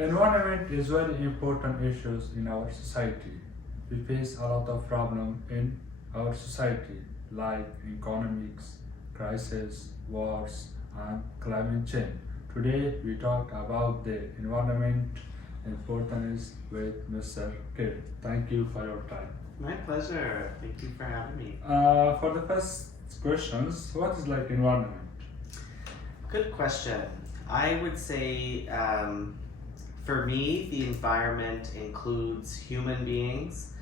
Environment is very important issues in our society. We face a lot of problem in our society like economics, crisis, wars, and climate change. Today we talk about the environment importance with Mr. Kale. Thank you for your time. My pleasure. Thank you for having me. For the first questions, what is like environment? Good question. I would say for me, the environment includes human beings,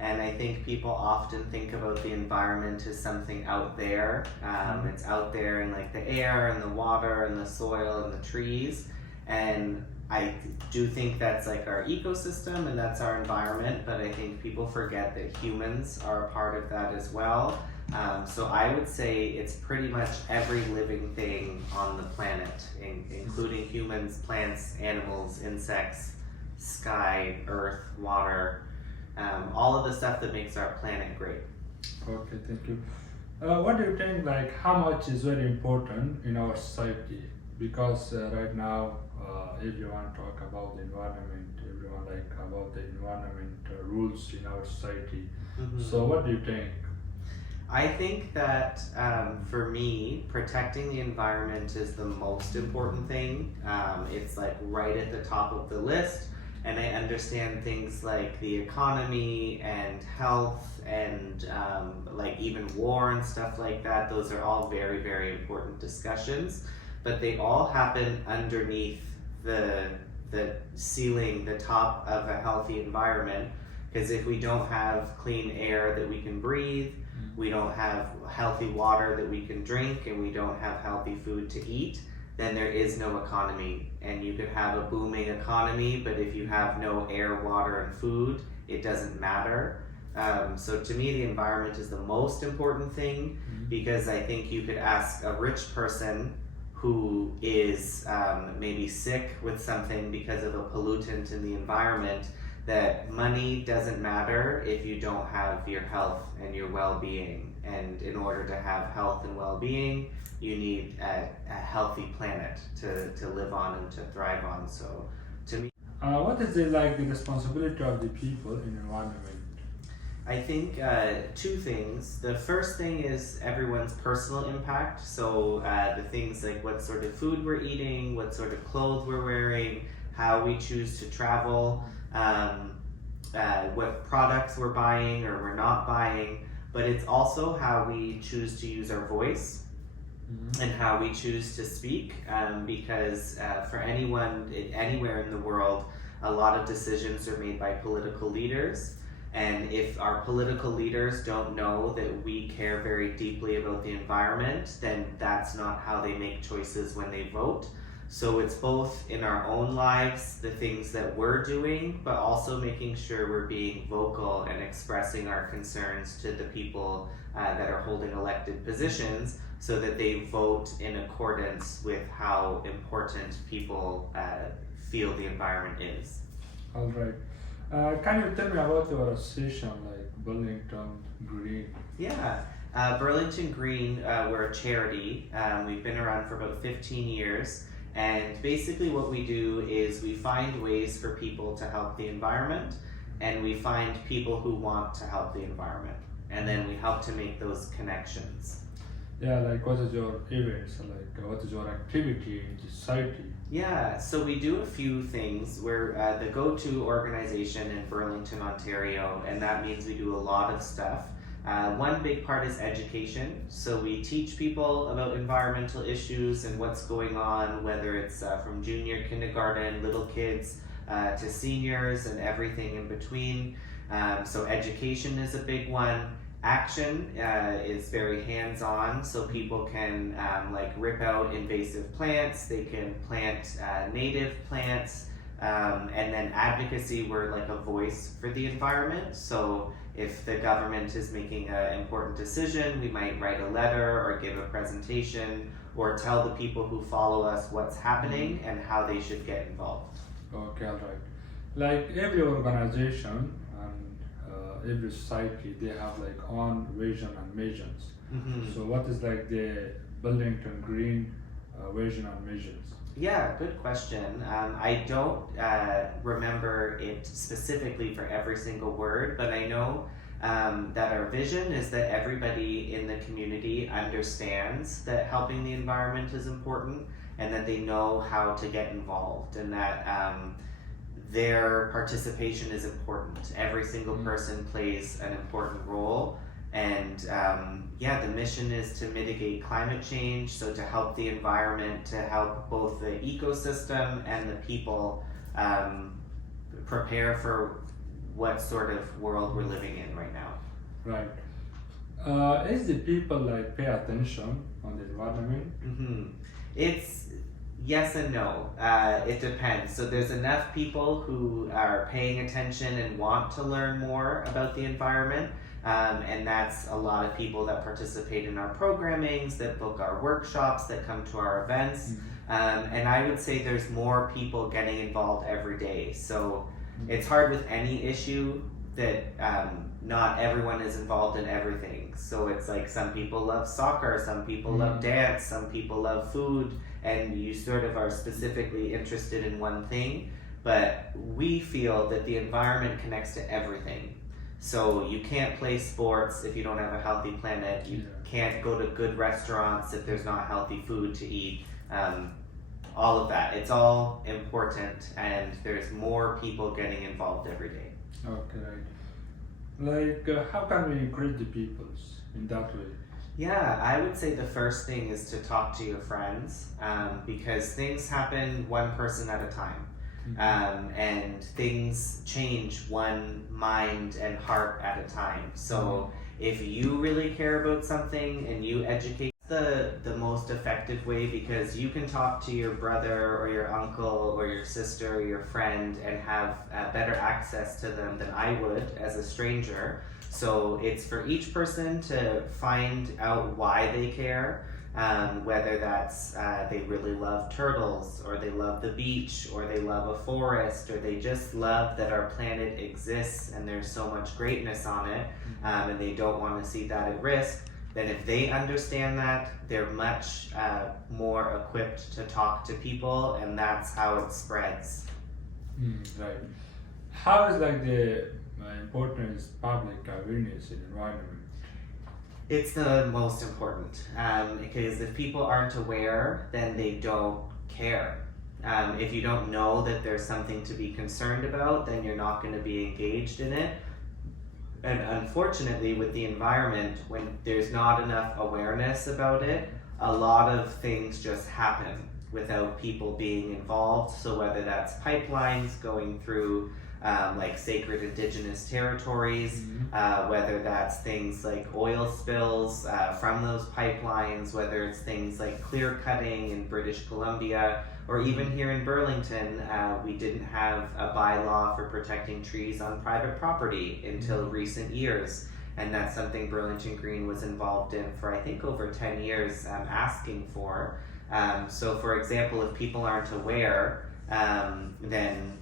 and I think people often think about the environment as something out there. It's out there in like the air and the water and the soil and the trees, and I do think that's like our ecosystem and that's our environment, but I think people forget that humans are a part of that as well. So I would say it's pretty much every living thing on the planet, including humans, plants, animals, insects, sky, earth, water, all of the stuff that makes our planet great. Okay, thank you. What do you think, like, how much is very important in our society? Because right now, everyone talk about the environment, everyone like about the environment rules in our society. So what do you think? I think that for me, protecting the environment is the most important thing. It's like right at the top of the list, and I understand things like the economy and health and like even war and stuff like that. Those are all very, very important discussions, but they all happen underneath the ceiling, the top of a healthy environment. Because if we don't have clean air that we can breathe, we don't have healthy water that we can drink, and we don't have healthy food to eat, then there is no economy. And you could have a booming economy, but if you have no air, water, and food, it doesn't matter. So to me, the environment is the most important thing, because I think you could ask a rich person who is maybe sick with something because of a pollutant in the environment, that money doesn't matter if you don't have your health and your well-being. And in order to have health and well-being, you need a healthy planet to live on and to thrive on. So to me, What is the like the responsibility of the people in environment? I think two things. The first thing is everyone's personal impact. So the things like what sort of food we're eating, what sort of clothes we're wearing, how we choose to travel, what products we're buying or we're not buying, but it's also how we choose to use our voice and how we choose to speak, because for anyone anywhere in the world, a lot of decisions are made by political leaders, and if our political leaders don't know that we care very deeply about the environment, then that's not how they make choices when they vote. So it's both in our own lives, the things that we're doing, but also making sure we're being vocal and expressing our concerns to the people that are holding elected positions, so that they vote in accordance with how important people feel the environment is. All right. Can you tell me about your association, like Burlington Green? Yeah. Burlington Green, we're a charity. We've been around for about 15 years. And basically what we do is we find ways for people to help the environment, and we find people who want to help the environment. And then we help to make those connections. Yeah, like what is your events, like what is your activity in the society? Yeah, so we do a few things. We're the go-to organization in Burlington, Ontario, and that means we do a lot of stuff. One big part is education. So we teach people about environmental issues and what's going on, whether it's from junior kindergarten, little kids, to seniors and everything in between. So education is a big one. Action is very hands-on, so people can like rip out invasive plants, they can plant native plants, and then advocacy, we're like a voice for the environment. So if the government is making an important decision, we might write a letter or give a presentation or tell the people who follow us what's happening and how they should get involved. Okay, all right. Like every organization and every society, they have like own vision and missions. So what is like the Burlington Green vision and missions? Yeah, good question. I don't remember it specifically for every single word, but I know that our vision is that everybody in the community understands that helping the environment is important and that they know how to get involved and that their participation is important. Every single person plays an important role. And the mission is to mitigate climate change, so to help the environment, to help both the ecosystem and the people prepare for what sort of world we're living in right now. Right. Is the people like pay attention on the environment? It's yes and no. It depends. So there's enough people who are paying attention and want to learn more about the environment. And that's a lot of people that participate in our programmings, that book our workshops, that come to our events. And I would say there's more people getting involved every day. So it's hard with any issue that not everyone is involved in everything. So it's like some people love soccer, some people love dance, some people love food, and you sort of are specifically interested in one thing. But we feel that the environment connects to everything. So you can't play sports if you don't have a healthy planet. You can't go to good restaurants if there's not healthy food to eat. All of that. It's all important, and there's more people getting involved every day. Okay, right. Like, how can we increase the peoples in that way? Yeah, I would say the first thing is to talk to your friends, because things happen one person at a time. And things change one mind and heart at a time. So if you really care about something and you educate, the most effective way, because you can talk to your brother or your uncle or your sister or your friend and have better access to them than I would as a stranger. So it's for each person to find out why they care. Whether that's they really love turtles, or they love the beach, or they love a forest, or they just love that our planet exists and there's so much greatness on it, and they don't want to see that at risk, then if they understand that, they're much more equipped to talk to people, and that's how it spreads. Right. How is like the importance public awareness in environment? It's the most important, because if people aren't aware, then they don't care. If you don't know that there's something to be concerned about, then you're not going to be engaged in it. And unfortunately, with the environment, when there's not enough awareness about it, a lot of things just happen without people being involved. So whether that's pipelines going through like sacred indigenous territories, whether that's things like oil spills from those pipelines, whether it's things like clear cutting in British Columbia, or even here in Burlington, we didn't have a bylaw for protecting trees on private property until recent years. And that's something Burlington Green was involved in for, I think, over 10 years, asking for. So for example, if people aren't aware, then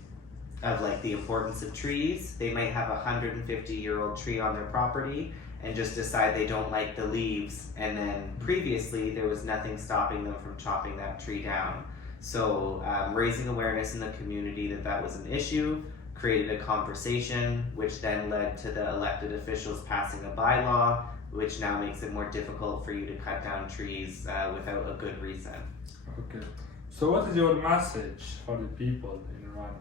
of like the importance of trees, they might have a 150-year-old tree on their property and just decide they don't like the leaves, and then previously there was nothing stopping them from chopping that tree down. So raising awareness in the community that that was an issue created a conversation, which then led to the elected officials passing a bylaw, which now makes it more difficult for you to cut down trees without a good reason. Okay. So what is your message for the people in Iran?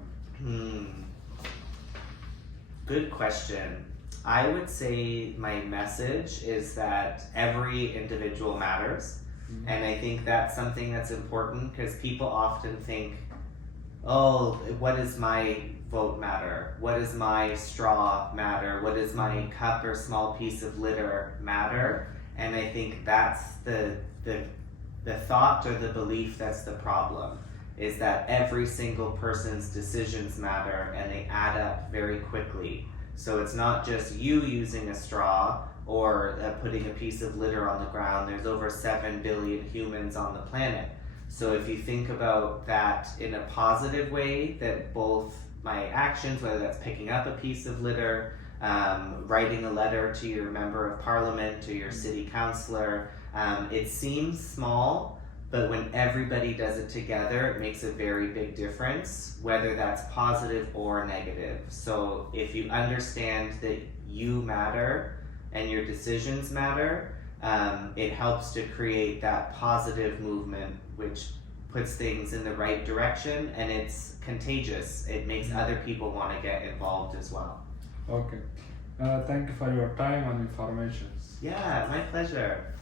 Good question. I would say my message is that every individual matters. And I think that's something that's important, because people often think, oh, what does my vote matter? What does my straw matter? What does my cup or small piece of litter matter? And I think that's the thought or the belief that's the problem, is that every single person's decisions matter and they add up very quickly. So it's not just you using a straw or putting a piece of litter on the ground. There's over 7 billion humans on the planet. So if you think about that in a positive way, that both my actions, whether that's picking up a piece of litter, writing a letter to your member of parliament, to your city councillor, it seems small, but when everybody does it together, it makes a very big difference, whether that's positive or negative. So if you understand that you matter and your decisions matter, it helps to create that positive movement, which puts things in the right direction, and it's contagious. It makes other people want to get involved as well. Okay. Thank you for your time and information. Yeah, my pleasure.